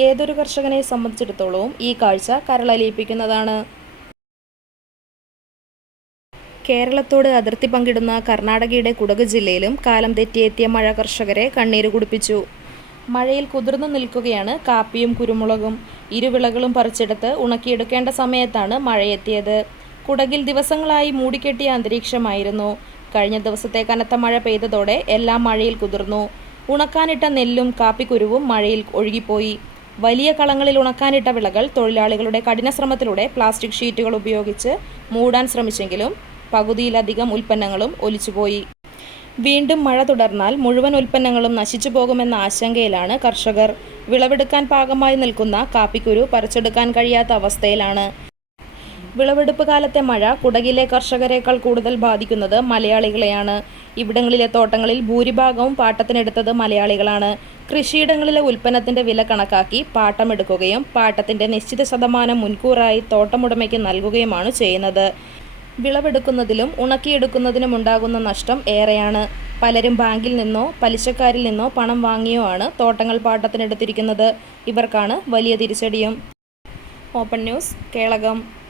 ഏതൊരു കർഷകനെ സംബന്ധിച്ചിടത്തോളവും ഈ കാഴ്ച കരളലിയിപ്പിക്കുന്നതാണ്. കേരളത്തോട് അതിർത്തി പങ്കിടുന്ന കർണാടകയുടെ കുടക് ജില്ലയിലും കാലം തെറ്റിയെത്തിയ മഴ കർഷകരെ കണ്ണീര് കുടിപ്പിച്ചു. മഴയിൽ കുതിർന്നു നിൽക്കുകയാണ് കാപ്പിയും കുരുമുളകും. ഇരുവിളകളും പറിച്ചെടുത്ത് ഉണക്കിയെടുക്കേണ്ട സമയത്താണ് മഴയെത്തിയത്. കുടകിൽ ദിവസങ്ങളായി മൂടിക്കെട്ടിയ അന്തരീക്ഷമായിരുന്നു. കഴിഞ്ഞ ദിവസത്തെ കനത്ത മഴ പെയ്തതോടെ എല്ലാം മഴയിൽ കുതിർന്നു. ഉണക്കാനിട്ട നെല്ലും കാപ്പിക്കുരുവും മഴയിൽ ഒഴുകിപ്പോയി. വലിയ കളങ്ങളിൽ ഉണക്കാനിട്ട വിളകൾ തൊഴിലാളികളുടെ കഠിനശ്രമത്തിലൂടെ പ്ലാസ്റ്റിക് ഷീറ്റുകൾ ഉപയോഗിച്ച് മൂടാൻ ശ്രമിച്ചെങ്കിലും പകുതിയിലധികം ഉൽപ്പന്നങ്ങളും ഒലിച്ചുപോയി. വീണ്ടും മഴ തുടർന്നാൽ മുഴുവൻ ഉൽപ്പന്നങ്ങളും നശിച്ചു പോകുമെന്ന ആശങ്കയിലാണ് കർഷകർ. വിളവെടുക്കാൻ പാകമായി നിൽക്കുന്ന കാപ്പിക്കുരു പറിച്ചെടുക്കാൻ കഴിയാത്ത അവസ്ഥയിലാണ്. വിളവെടുപ്പ് കാലത്തെ മഴ കുടകിലെ കർഷകരെക്കാൾ കൂടുതൽ ബാധിക്കുന്നത് മലയാളികളെയാണ്. ഇവിടങ്ങളിലെ തോട്ടങ്ങളിൽ ഭൂരിഭാഗവും പാട്ടത്തിനെടുത്തത് മലയാളികളാണ്. കൃഷിയിടങ്ങളിലെ ഉൽപ്പന്നത്തിന്റെ വില കണക്കാക്കി പാട്ടമെടുക്കുകയും പാട്ടത്തിന്റെ നിശ്ചിത ശതമാനം മുൻകൂറായി തോട്ടമുടമയ്ക്ക് നൽകുകയുമാണ് ചെയ്യുന്നത്. വിളവെടുക്കുന്നതിലും ഉണക്കിയെടുക്കുന്നതിനും ഉണ്ടാകുന്ന നഷ്ടം ഏറെയാണ്. പലരും ബാങ്കിൽ നിന്നോ പലിശക്കാരിൽ നിന്നോ പണം വാങ്ങിയോ ആണ് തോട്ടങ്ങൾ പാട്ടത്തിനെടുത്തിരിക്കുന്നത്. ഇവർക്കാണ് വലിയ തിരിച്ചടിയും. Open news, Kelakam.